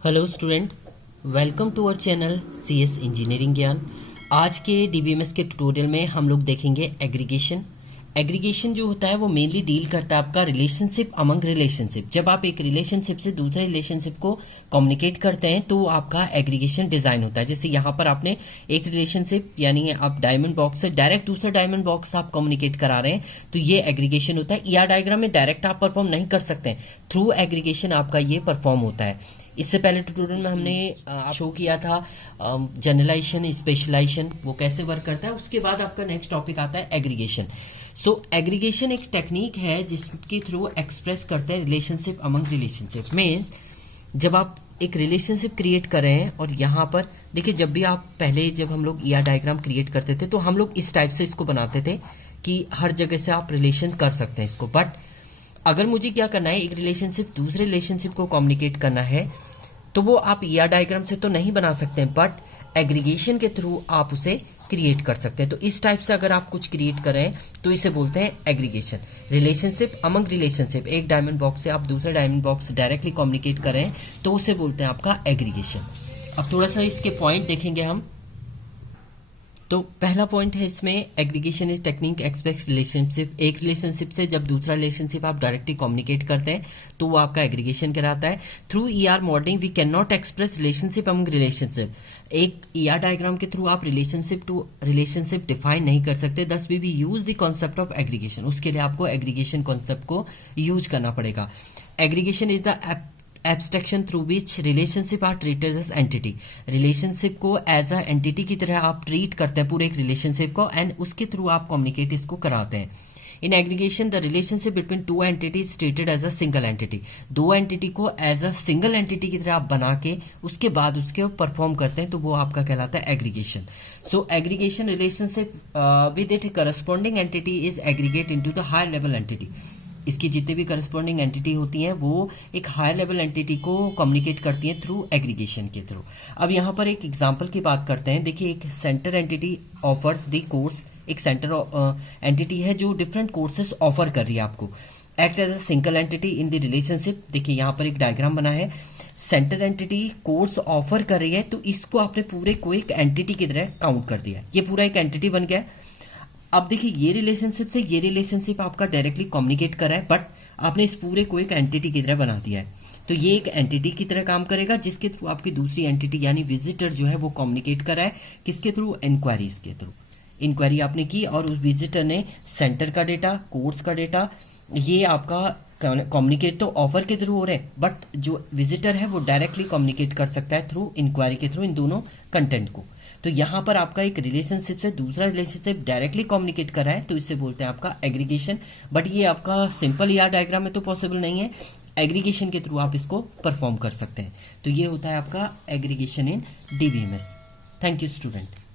Hello student, welcome to our channel CS engineering Gyan. आज के DBMS के ट्यूटोरियल में हम लोग देखेंगे एग्रीगेशन। एग्रीगेशन जो होता है वो मेनली डील करता है आपका रिलेशनशिप अमंग रिलेशनशिप। जब आप एक रिलेशनशिप से दूसरे रिलेशनशिप को कम्युनिकेट करते हैं तो आपका एग्रीगेशन डिज़ाइन होता है। जैसे यहाँ पर आपने एक रिलेशनशिप यानी आप डायमंड बॉक्स से डायरेक्ट दूसरा डायमंड बॉक्स आप कम्युनिकेट करा रहे हैं तो ये एग्रीगेशन होता है। ईआर डायग्राम में डायरेक्ट आप परफॉर्म नहीं कर सकते, थ्रू एग्रीगेशन आपका ये परफॉर्म होता है। इससे पहले ट्यूटोरियल में हमने शो किया था जनरलाइजेशन स्पेशलाइजेशन वो कैसे वर्क करता है। उसके बाद आपका नेक्स्ट टॉपिक आता है एग्रीगेशन। सो एग्रीगेशन एक टेक्निक है जिसके थ्रू एक्सप्रेस करते हैं रिलेशनशिप अमंग रिलेशनशिप। मीन्स जब आप एक रिलेशनशिप क्रिएट कर रहे हैं और यहाँ पर देखिए, जब भी आप पहले जब हम लोग ईआर डायग्राम क्रिएट करते थे तो हम लोग इस टाइप से इसको बनाते थे कि हर जगह से आप रिलेशन कर सकते हैं इसको। बट अगर मुझे क्या करना है, एक रिलेशनशिप दूसरे रिलेशनशिप को कम्युनिकेट करना है तो वो आप ईआर डायग्राम से तो नहीं बना सकते हैं, बट एग्रीगेशन के थ्रू आप उसे क्रिएट कर सकते हैं। तो इस टाइप से अगर आप कुछ क्रिएट करें तो इसे बोलते हैं एग्रीगेशन। रिलेशनशिप अमंग रिलेशनशिप, एक डायमंड बॉक्स से आप दूसरे डायमंड बॉक्स डायरेक्टली कम्युनिकेट करें तो उसे बोलते हैं आपका एग्रीगेशन। अब थोड़ा सा इसके पॉइंट देखेंगे हम। तो पहला पॉइंट है इसमें, aggregation is technique expect relationship. एक रिलेशनशिप से जब दूसरा रिलेशनशिप आप डायरेक्टली कम्युनिकेट करते हैं तो वो आपका एग्रीगेशन कहलाता है। Through ER modelling we can not express relationship among relationship. एक ईआर डायग्राम के थ्रू आप रिलेशनशिप टू रिलेशनशिप डिफाइन नहीं कर सकते, thus we use the concept of aggregation. उसके लिए आपको एग्रीगेशन कॉन्सेप्ट को यूज करना पड़ेगा। Aggregation is the abstraction through which relationship are treated as entity. Relationship को एज अ एंटिटी की तरह आप ट्रीट करते हैं पूरे एक रिलेशनशिप को, एंड उसके थ्रू आप कम्युनिकेट इसको कराते हैं। In aggregation the relationship between two entities treated as a single entity. दो एंटिटी को एज अ सिंगल एंटिटी की तरह आप बना के उसके बाद उसके परफॉर्म करते हैं तो वो आपका कहलाता है aggregation. So aggregation relationship with it corresponding entity is aggregate into the higher level entity. इसकी जितनी भी करस्पॉन्डिंग एंटिटी होती हैं वो एक हायर लेवल एंटिटी को कम्युनिकेट करती हैं थ्रू एग्रीगेशन के थ्रू। अब यहाँ पर एक एग्जांपल की बात करते हैं। देखिए, एक centre entity offers the course. एक सेंटर एंटिटी है जो डिफरेंट कोर्सेज ऑफर कर रही है आपको। Act as a single entity in the relationship. देखिए यहाँ पर एक डायग्राम बना है, सेंटर एंटिटी कोर्स ऑफर कर रही है तो इसको आपने पूरे को एक एंटिटी की तरह काउंट कर दिया, ये पूरा एक एंटिटी बन गया। अब देखिए, ये रिलेशनशिप से ये रिलेशनशिप आपका डायरेक्टली कम्युनिकेट कर रहा है, बट आपने इस पूरे को एक एंटिटी की तरह बना दिया है। तो ये एक एंटिटी की तरह काम करेगा जिसके थ्रू आपकी दूसरी एंटिटी यानी विजिटर जो है वो कम्युनिकेट कर रहा है। किसके थ्रू? इंक्वायरीज के थ्रू। इंक्वायरी आपने की और उस विजिटर ने सेंटर का डेटा, कोर्स का डेटा, ये आपका कम्युनिकेट तो ऑफर के थ्रू हो रहे हैं, बट जो विजिटर है वो डायरेक्टली कम्युनिकेट कर सकता है थ्रू इंक्वायरी के थ्रू इन दोनों कंटेंट को। तो यहाँ पर आपका एक रिलेशनशिप से दूसरा रिलेशनशिप डायरेक्टली कम्युनिकेट कर रहा है तो इससे बोलते हैं आपका एग्रीगेशन। बट ये आपका सिंपल ईआर डायग्राम में तो पॉसिबल नहीं है, एग्रीगेशन के थ्रू आप इसको परफॉर्म कर सकते हैं। तो ये होता है आपका aggregation in DBMS. Thank you student.